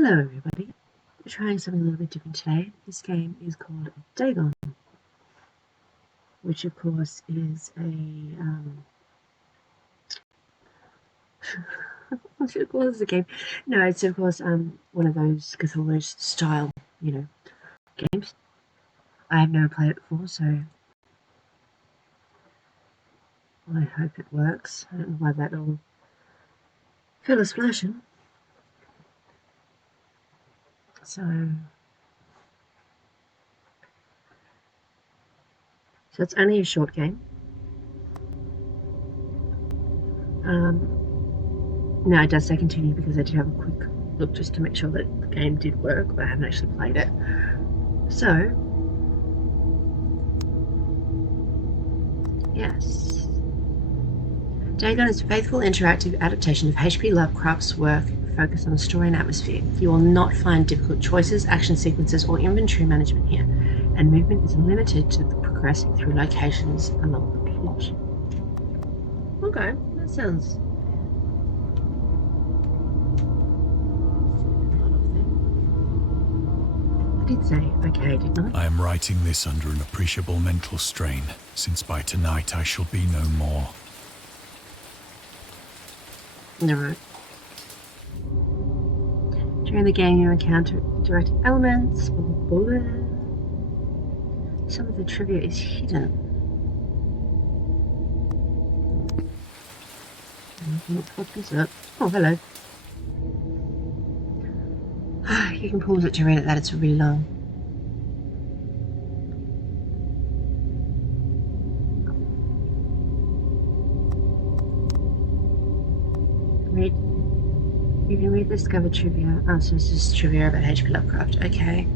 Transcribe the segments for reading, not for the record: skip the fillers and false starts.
Hello everybody, we're trying something a little bit different today. This game is called Dagon, which of course is a, I should call this a game. No, it's of course one of those Cthulhu style, games. I have never played it before, so I hope it works. I don't know why that all fell a splashing. So it's only a short game. Now it does say continue because I did have a quick look just to make sure that the game did work, but I haven't actually played it. So, yes. Dagon is a faithful interactive adaptation of H.P. Lovecraft's work focused on the story and atmosphere. You will not find difficult choices, action sequences, or inventory management here, and movement is limited to progressing through locations along the plot. Okay, that sounds... I did say okay, didn't I? I am writing this under an appreciable mental strain, since by tonight I shall be no more. Alright. During the game you encounter direct elements, some of the trivia is hidden. Let's fuck this up. Oh, hello. You can pause it to read it, that it's really long. You can read the discovered trivia. Oh, so it's just trivia about H.P. Lovecraft. Okay.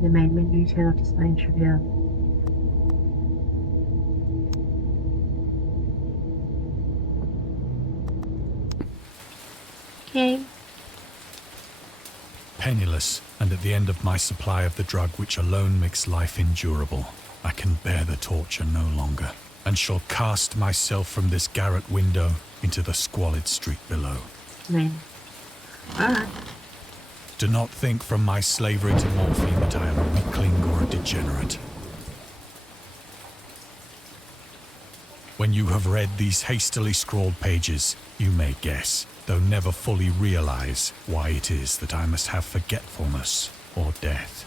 The main menu, turn off displaying trivia. Okay. Penniless, and at the end of my supply of the drug which alone makes life endurable, I can bear the torture no longer, and shall cast myself from this garret window into the squalid street below. Alright. Do not think from my slavery to morphine that I am a weakling or a degenerate. When you have read these hastily scrawled pages, you may guess, though never fully realize, why it is that I must have forgetfulness or death.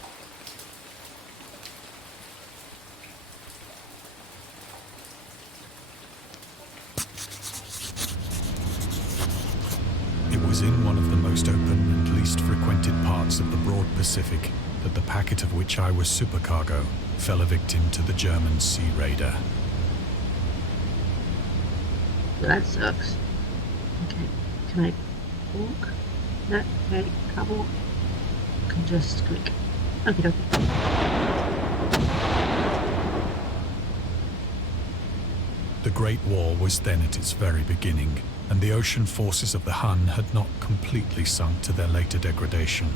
It was in one of the most open and least frequented parts of the broad Pacific that the packet of which I was supercargo fell a victim to the German sea raider. Well, that sucks. Okay, can I walk? No, okay, can't walk. I can just click. Okay, okay. The Great War was then at its very beginning, and the ocean forces of the Hun had not completely sunk to their later degradation.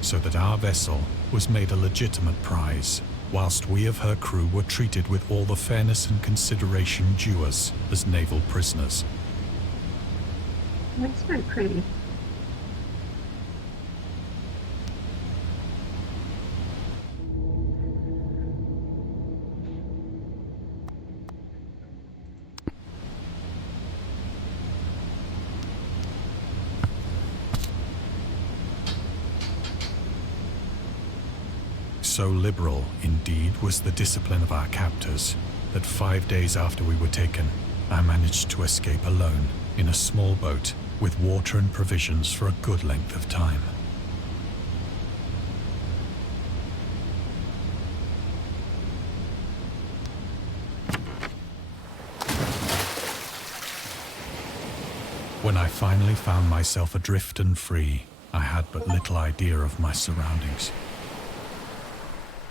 So that our vessel was made a legitimate prize, whilst we of her crew were treated with all the fairness and consideration due us as naval prisoners. It's very pretty. So liberal, indeed, was the discipline of our captors, that 5 days after we were taken, I managed to escape alone in a small boat with water and provisions for a good length of time. When I finally found myself adrift and free, I had but little idea of my surroundings.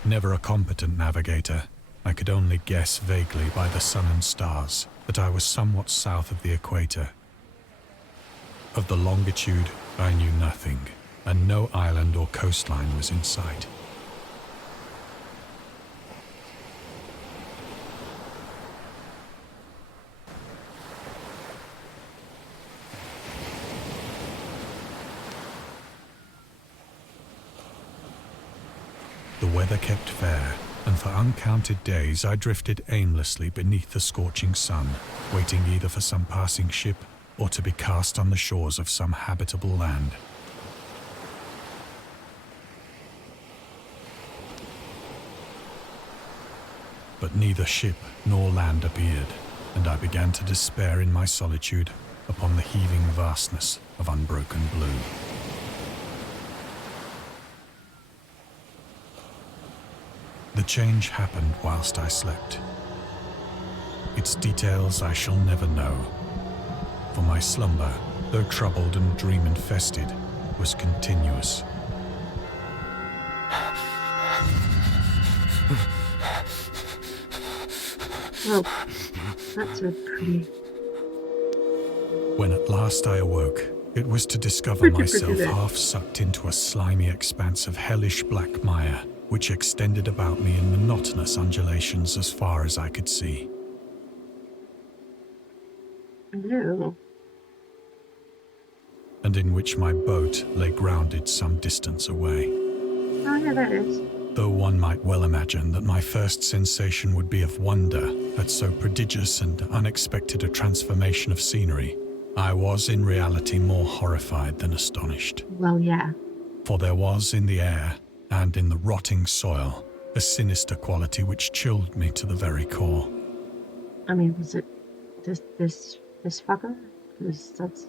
Never a competent navigator, I could only guess vaguely by the sun and stars that I was somewhat south of the equator. Of the longitude, I knew nothing, and no island or coastline was in sight. The weather kept fair, and for uncounted days I drifted aimlessly beneath the scorching sun, waiting either for some passing ship or to be cast on the shores of some habitable land. But neither ship nor land appeared, and I began to despair in my solitude upon the heaving vastness of unbroken blue. The change happened whilst I slept. Its details I shall never know, for my slumber, though troubled and dream-infested, was continuous. Well, that's a pretty... When at last I awoke, it was to discover myself half sucked into a slimy expanse of hellish black mire, which extended about me in monotonous undulations as far as I could see. No. And in which my boat lay grounded some distance away. Oh yeah, that is. Though one might well imagine that my first sensation would be of wonder at so prodigious and unexpected a transformation of scenery, I was in reality more horrified than astonished. Well, yeah. For there was in the air and in the rotting soil a sinister quality which chilled me to the very core. I mean, was it this fucker? Because that's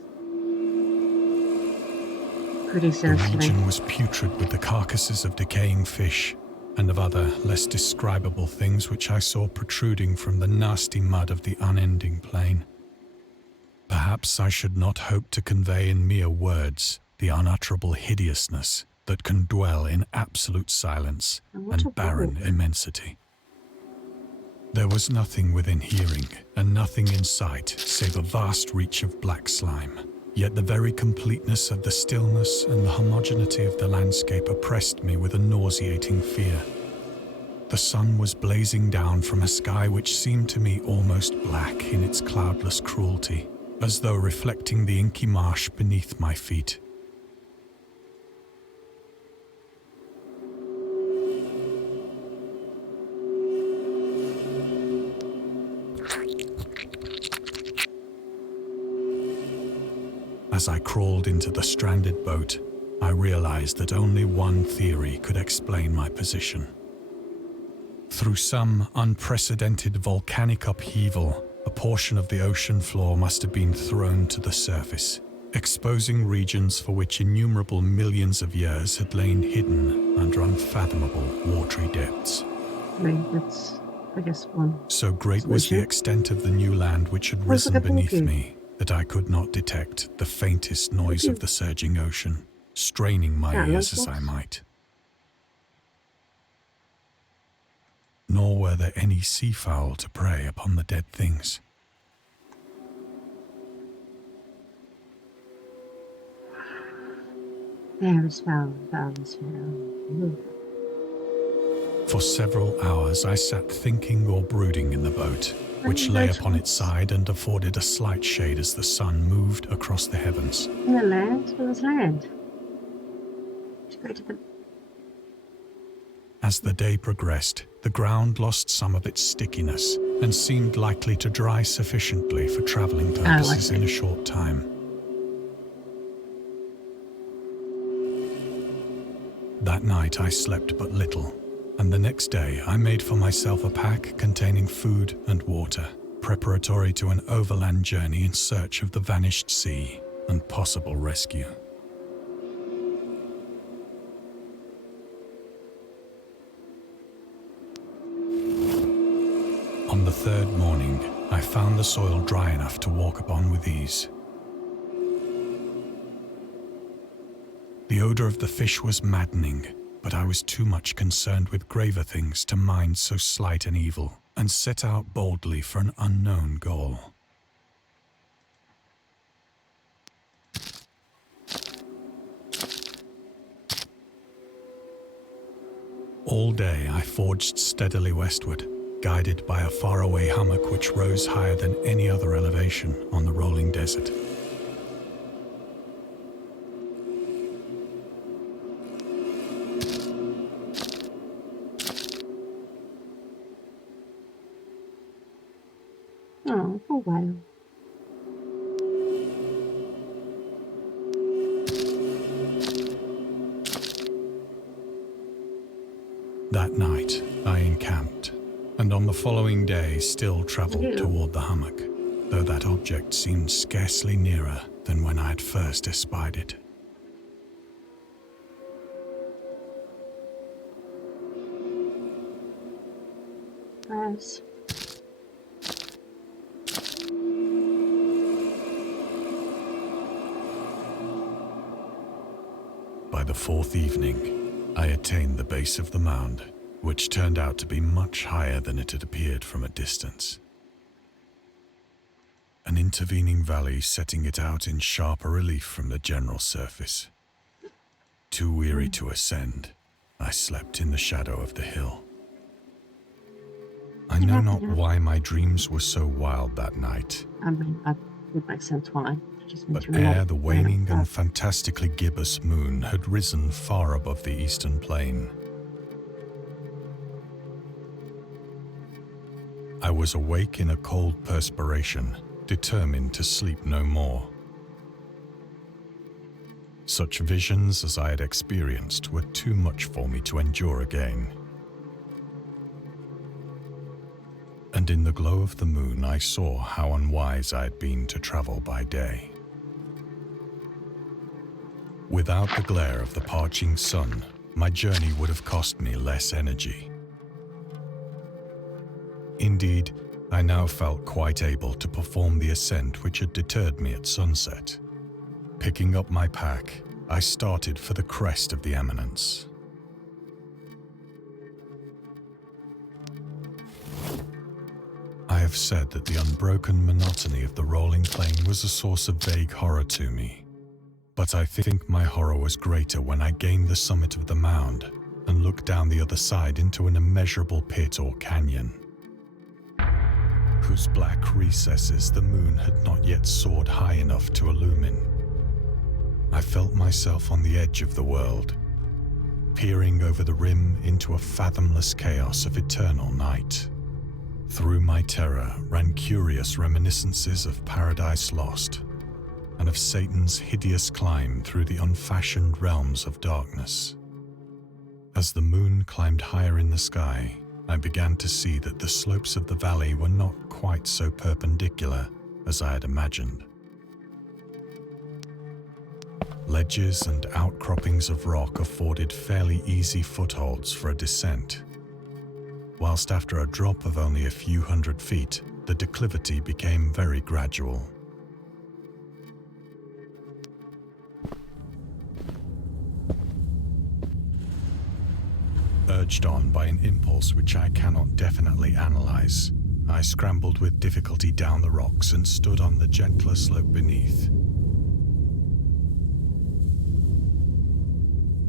pretty The sinister. region was putrid with the carcasses of decaying fish and of other less describable things which I saw protruding from the nasty mud of the unending plain. Perhaps I should not hope to convey in mere words the unutterable hideousness that can dwell in absolute silence and barren immensity. There was nothing within hearing and nothing in sight save a vast reach of black slime. Yet the very completeness of the stillness and the homogeneity of the landscape oppressed me with a nauseating fear. The sun was blazing down from a sky which seemed to me almost black in its cloudless cruelty, as though reflecting the inky marsh beneath my feet. As I crawled into the stranded boat, I realized that only one theory could explain my position. Through some unprecedented volcanic upheaval, a portion of the ocean floor must have been thrown to the surface, exposing regions for which innumerable millions of years had lain hidden under unfathomable watery depths. I mean, that's, I guess, one. So great was the extent of the new land which had risen beneath me that I could not detect the faintest noise of the surging ocean, straining my ears as I might. Nor were there any seafowl to prey upon the dead things. There is foul, foul is foul. For several hours I sat thinking or brooding in the boat, which lay upon its side and afforded a slight shade as the sun moved across the heavens. In the land? There was land. Just go to the... As the day progressed, the ground lost some of its stickiness and seemed likely to dry sufficiently for travelling purposes in a short time. That night I slept but little, and the next day I made for myself a pack containing food and water, preparatory to an overland journey in search of the vanished sea and possible rescue. On the third morning, I found the soil dry enough to walk upon with ease. The odor of the fish was maddening, but I was too much concerned with graver things to mind so slight an evil, and set out boldly for an unknown goal. All day I forged steadily westward, guided by a faraway hummock which rose higher than any other elevation on the rolling desert. Oh, poor whale. That night, I encamped, and on the following day still travelled toward the hummock, though that object seemed scarcely nearer than when I had first espied it. Gross. By the fourth evening, I attained the base of the mound, which turned out to be much higher than it had appeared from a distance. An intervening valley setting it out in sharper relief from the general surface. Too weary to ascend, I slept in the shadow of the hill. I know not why my dreams were so wild that night. I mean, it would make sense why. But ere the waning and fantastically gibbous moon had risen far above the eastern plain, I was awake in a cold perspiration, determined to sleep no more. Such visions as I had experienced were too much for me to endure again. And in the glow of the moon I saw how unwise I had been to travel by day. Without the glare of the parching sun, my journey would have cost me less energy. Indeed, I now felt quite able to perform the ascent which had deterred me at sunset. Picking up my pack, I started for the crest of the eminence. I have said that the unbroken monotony of the rolling plain was a source of vague horror to me. But I think my horror was greater when I gained the summit of the mound and looked down the other side into an immeasurable pit or canyon, whose black recesses the moon had not yet soared high enough to illumine. I felt myself on the edge of the world, peering over the rim into a fathomless chaos of eternal night. Through my terror ran curious reminiscences of Paradise Lost, and of Satan's hideous climb through the unfashioned realms of darkness. As the moon climbed higher in the sky, I began to see that the slopes of the valley were not quite so perpendicular as I had imagined. Ledges and outcroppings of rock afforded fairly easy footholds for a descent, whilst after a drop of only a few hundred feet, the declivity became very gradual. Urged on by an impulse which I cannot definitely analyze, I scrambled with difficulty down the rocks and stood on the gentler slope beneath,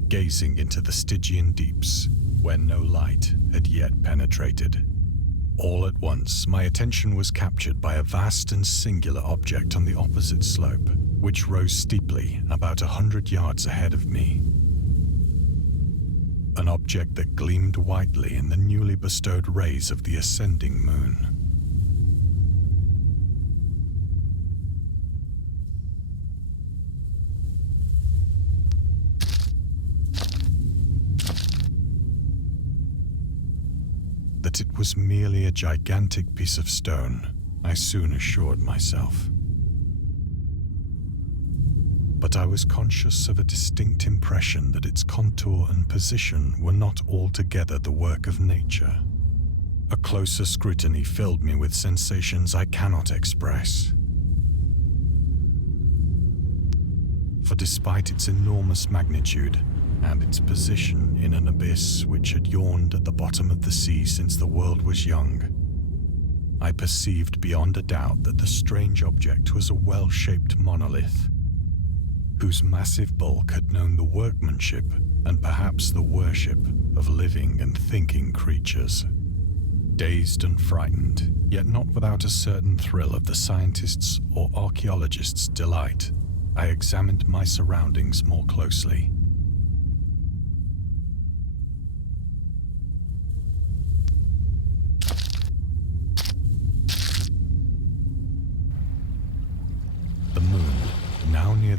gazing into the Stygian deeps where no light had yet penetrated. All at once, my attention was captured by a vast and singular object on the opposite slope, which rose steeply about 100 yards ahead of me. An object that gleamed whitely in the newly bestowed rays of the ascending moon. That it was merely a gigantic piece of stone, I soon assured myself. But I was conscious of a distinct impression that its contour and position were not altogether the work of nature. A closer scrutiny filled me with sensations I cannot express. For despite its enormous magnitude and its position in an abyss which had yawned at the bottom of the sea since the world was young, I perceived beyond a doubt that the strange object was a well-shaped monolith, whose massive bulk had known the workmanship and perhaps the worship of living and thinking creatures. Dazed and frightened, yet not without a certain thrill of the scientist's or archaeologist's delight, I examined my surroundings more closely.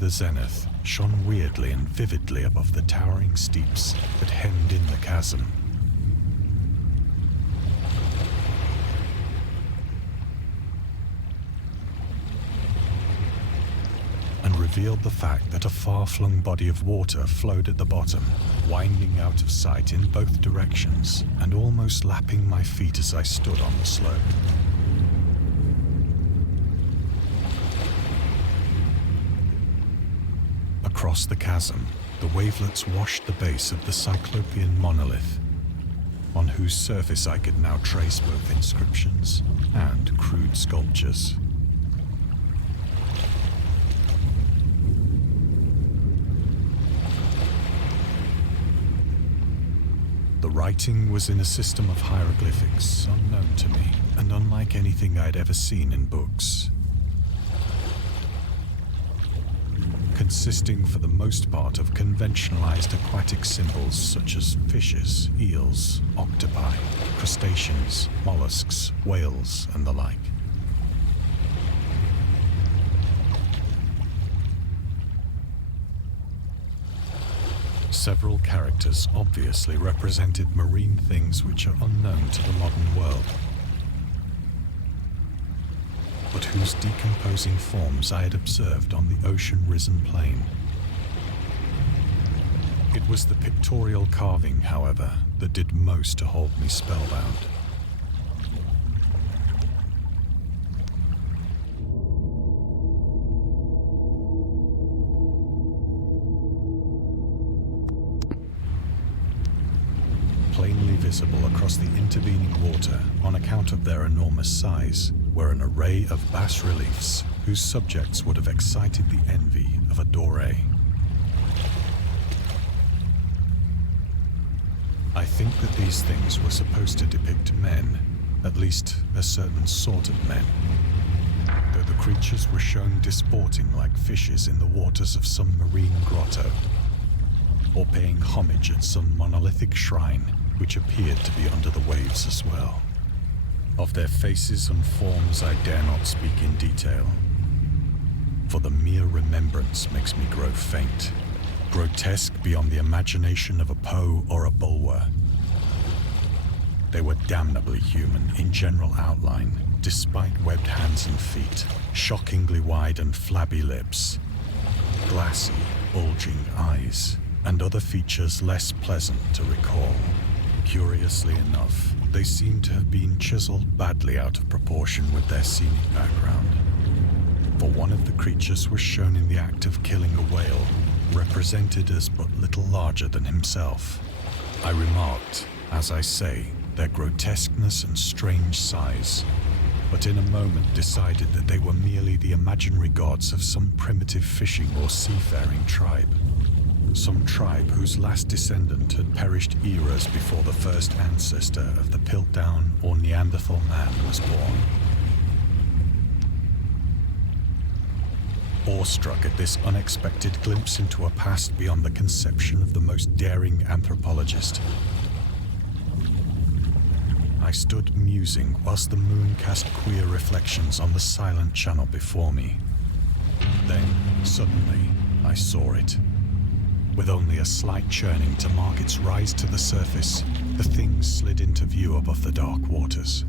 the zenith shone weirdly and vividly above the towering steeps that hemmed in the chasm. And revealed the fact that a far-flung body of water flowed at the bottom, winding out of sight in both directions and almost lapping my feet as I stood on the slope. Across the chasm, the wavelets washed the base of the Cyclopean monolith, on whose surface I could now trace both inscriptions and crude sculptures. The writing was in a system of hieroglyphics unknown to me and unlike anything I'd ever seen in books. Consisting for the most part of conventionalized aquatic symbols such as fishes, eels, octopi, crustaceans, mollusks, whales, and the like. Several characters obviously represented marine things which are unknown to the modern world, but whose decomposing forms I had observed on the ocean-risen plain. It was the pictorial carving, however, that did most to hold me spellbound. Plainly visible across the intervening water on account of their enormous size were an array of bas-reliefs whose subjects would have excited the envy of a Doré. I think that these things were supposed to depict men, at least a certain sort of men, though the creatures were shown disporting like fishes in the waters of some marine grotto, or paying homage at some monolithic shrine which appeared to be under the waves as well. Of their faces and forms I dare not speak in detail, for the mere remembrance makes me grow faint, grotesque beyond the imagination of a Poe or a Bulwer. They were damnably human in general outline, despite webbed hands and feet, shockingly wide and flabby lips, glassy, bulging eyes, and other features less pleasant to recall. Curiously enough, they seem to have been chiseled badly out of proportion with their scenic background. For one of the creatures was shown in the act of killing a whale, represented as but little larger than himself. I remarked, as I say, their grotesqueness and strange size, but in a moment decided that they were merely the imaginary gods of some primitive fishing or seafaring tribe. Some tribe whose last descendant had perished eras before the first ancestor of the Piltdown or Neanderthal man was born. Awestruck at this unexpected glimpse into a past beyond the conception of the most daring anthropologist, I stood musing whilst the moon cast queer reflections on the silent channel before me. Then, suddenly, I saw it. With only a slight churning to mark its rise to the surface, the thing slid into view above the dark waters.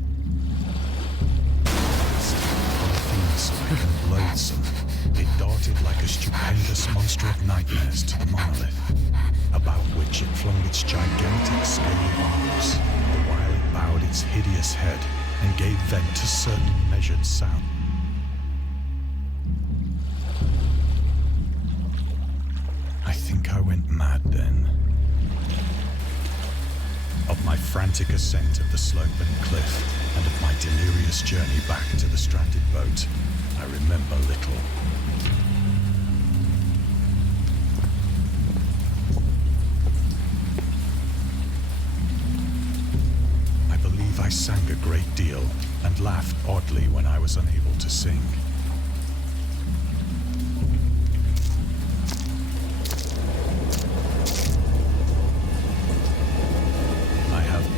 Polyphemus-like and loathsome, it darted like a stupendous monster of nightmares to the monolith, about which it flung its gigantic scaly arms, the while it bowed its hideous head and gave vent to certain measured sound. I think I went mad then. Of my frantic ascent of the slope and cliff, and of my delirious journey back to the stranded boat, I remember little. I believe I sang a great deal, and laughed oddly when I was unable to sing.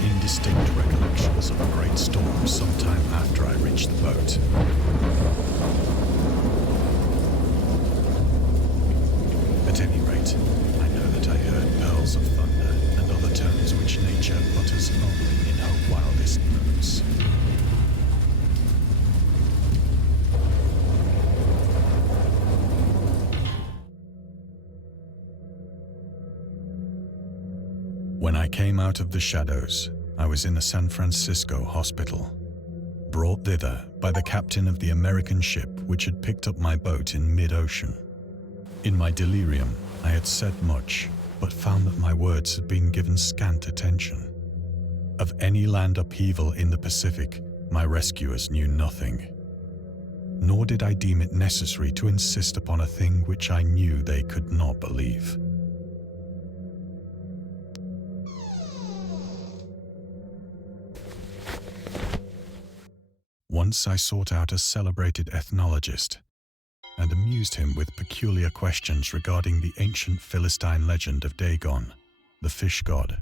Indistinct recollections of a great storm sometime after I reached the boat. At any rate, I know that I heard pearls of thunder and other tones which nature utters only in her wildest moods. When I came out of the shadows, I was in a San Francisco hospital, brought thither by the captain of the American ship which had picked up my boat in mid-ocean. In my delirium, I had said much, but found that my words had been given scant attention. Of any land upheaval in the Pacific, my rescuers knew nothing. Nor did I deem it necessary to insist upon a thing which I knew they could not believe. Once I sought out a celebrated ethnologist and amused him with peculiar questions regarding the ancient Philistine legend of Dagon, the fish god.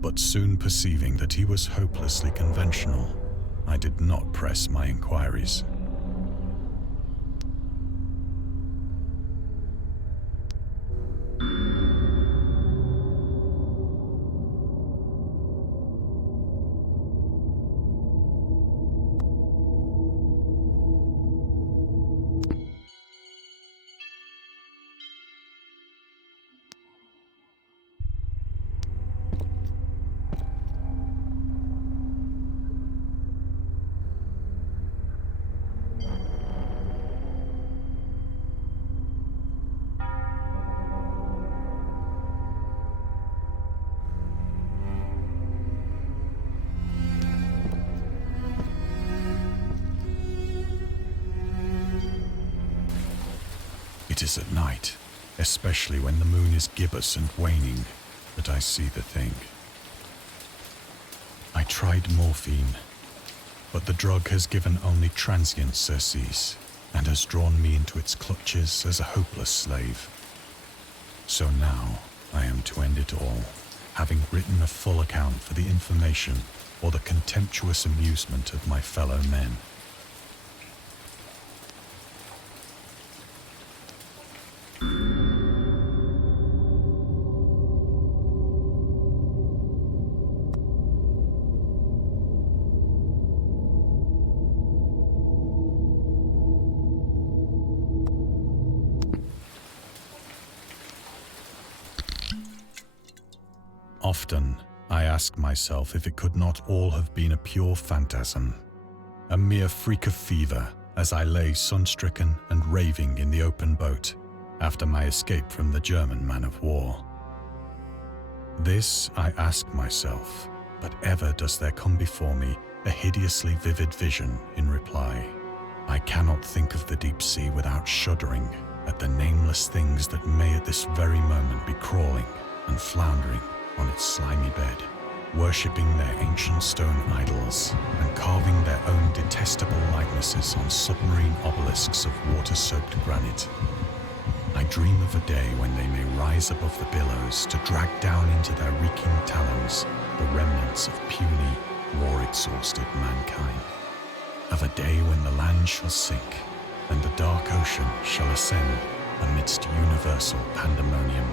But soon perceiving that he was hopelessly conventional, I did not press my inquiries. It is at night, especially when the moon is gibbous and waning, that I see the thing. I tried morphine, but the drug has given only transient surcease and has drawn me into its clutches as a hopeless slave. So now I am to end it all, having written a full account for the information or the contemptuous amusement of my fellow men. Often, I ask myself if it could not all have been a pure phantasm, a mere freak of fever as I lay sun-stricken and raving in the open boat after my escape from the German man-of-war. This I ask myself, but ever does there come before me a hideously vivid vision in reply. I cannot think of the deep sea without shuddering at the nameless things that may at this very moment be crawling and floundering on its slimy bed, worshipping their ancient stone idols and carving their own detestable likenesses on submarine obelisks of water-soaked granite. I dream of a day when they may rise above the billows to drag down into their reeking talons the remnants of puny, war-exhausted mankind. Of a day when the land shall sink and the dark ocean shall ascend amidst universal pandemonium.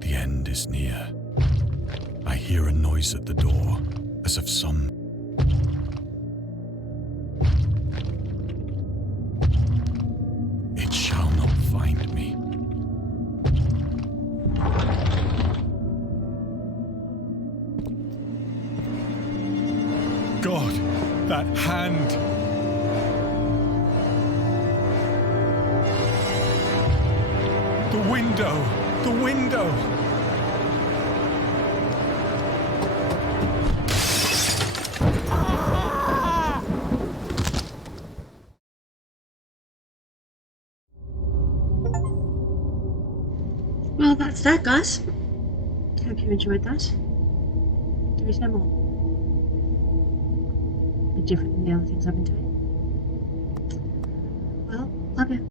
The end is near. I hear a noise at the door, as of some... It shall not find me. God, that hand! The window! The window! that's that, guys. Hope you enjoyed that. Do we say more? A bit different than the other things I've been doing. Well, love you.